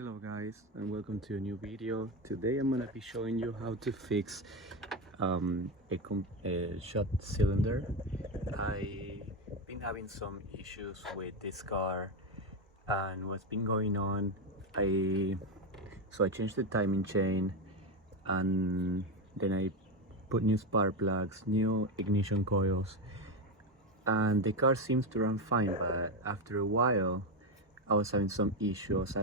Hello guys, and welcome to a new video. Today I'm gonna be showing you how to fix a shot cylinder. I've been having some issues with this car, and what's been going on, I changed the timing chain, and then I put new spark plugs, new ignition coils, and the car seems to run fine. But after a while I was having some issues.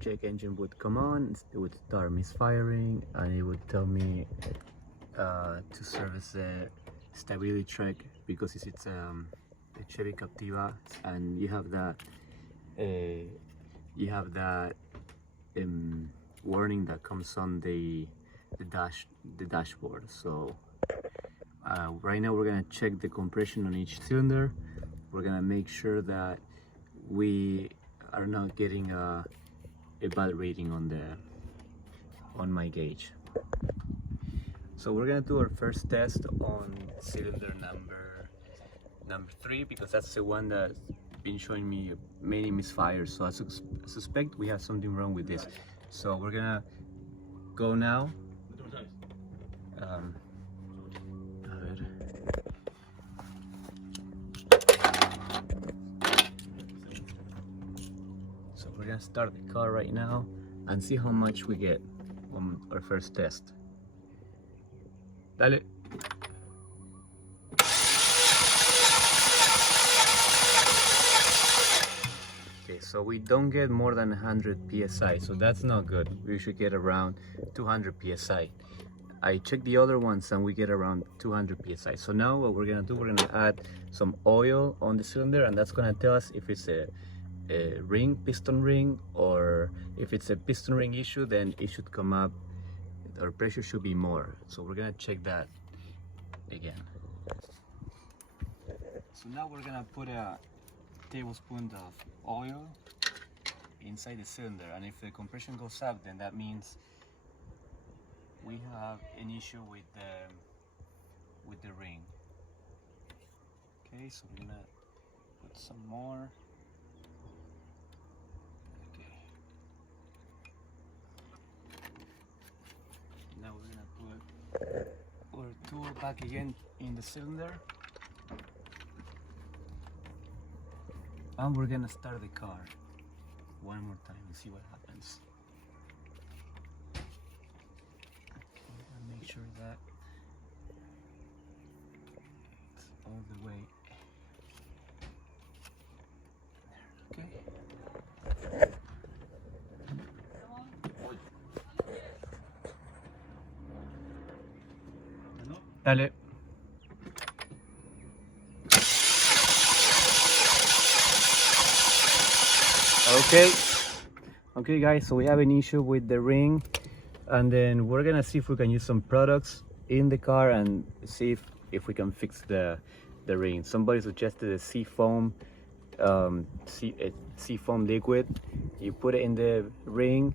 Check engine would come on, it would start misfiring, and it would tell me to service the stability check because it's a Chevy Captiva, and you have that warning that comes on the dashboard. So right now we're gonna check the compression on each cylinder. We're gonna make sure that we are not getting a bad rating on my gauge. So we're gonna do our first test on cylinder number 3, because that's the one that's been showing me many misfires. So I suspect we have something wrong with this. So we're gonna go now. We're gonna start the car right now and see how much we get on our first test. Dale. Okay, so we don't get more than 100 psi, so that's not good. We should get around 200 psi. I checked the other ones and we get around 200 psi. So now what we're gonna do, we're gonna add some oil on the cylinder, and that's gonna tell us if it's a piston ring, or if it's a piston ring issue, then it should come up, our pressure should be more. So we're gonna check that again. So now we're gonna put a tablespoon of oil inside the cylinder, and if the compression goes up, then that means we have an issue with the ring. Okay, so we're gonna put some more. Now we're gonna put our tool back again in the cylinder, and we're gonna start the car one more time and see what happens. Okay, and make sure that it's all the way there. Okay. Dale. Okay guys, so we have an issue with the ring, and then we're gonna see if we can use some products in the car and see if we can fix the ring. Somebody suggested a Seafoam Seafoam liquid. You put it in the ring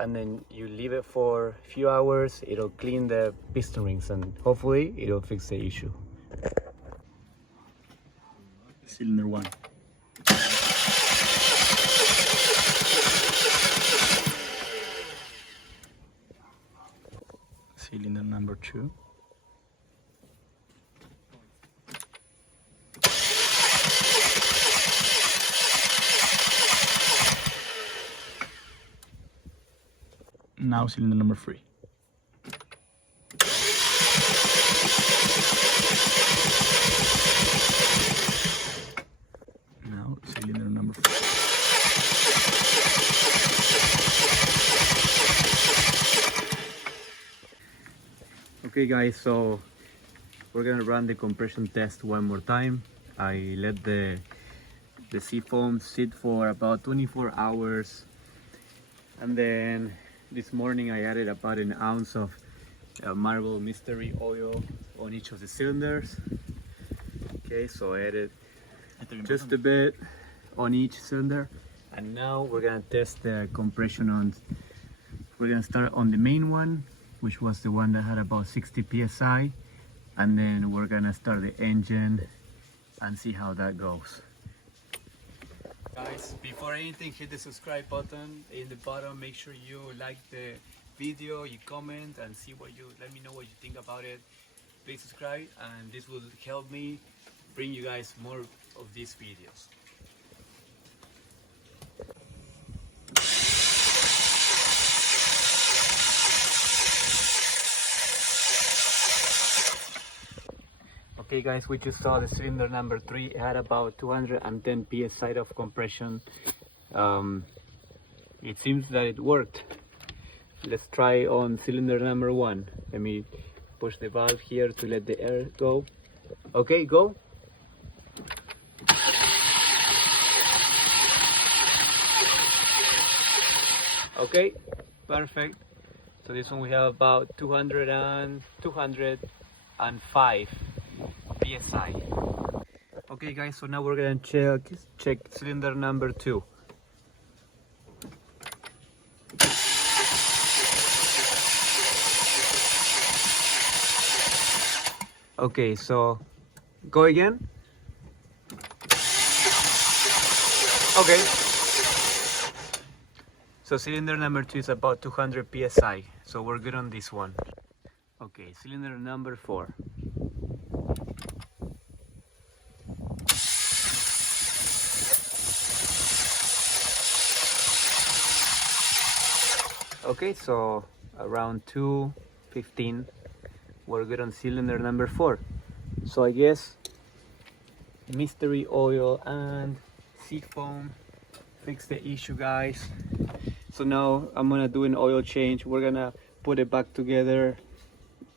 and then you leave it for a few hours. It'll clean the piston rings and hopefully it'll fix the issue. Cylinder 1. Cylinder number 2. Now cylinder number 3. Now cylinder number 4. Okay guys, so we're gonna run the compression test one more time. I let the Seafoam sit for about 24 hours, and then this morning I added about an ounce of marble mystery oil on each of the cylinders. Okay, so I added just a bit on each cylinder, and now we're gonna test the compression on. We're gonna start on the main one, which was the one that had about 60 psi, and then we're gonna start the engine and see how that goes. Guys, before anything, hit the subscribe button in the bottom. Make sure you like the video, you comment, and let me know what you think about it. Please subscribe, and this will help me bring you guys more of these videos. Okay guys, we just saw the cylinder number 3. It had about 210 psi of compression. It seems that it worked. Let's try on cylinder number 1. Let me push the valve here to let the air go. Okay, go. Okay, perfect. So this one we have about 205 psi. Okay guys, so now we're gonna check cylinder number 2. Okay, so go again. Okay. So cylinder number 2 is about 200 psi. So we're good on this one. Okay, cylinder number 4. Okay, so around 215. We're good on cylinder number 4. So I guess mystery oil and Seafoam fix the issue, guys. So now I'm gonna do an oil change. We're gonna put it back together,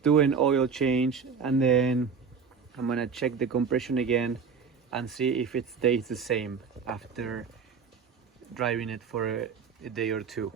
do an oil change, and then I'm gonna check the compression again and see if it stays the same after driving it for a day or two.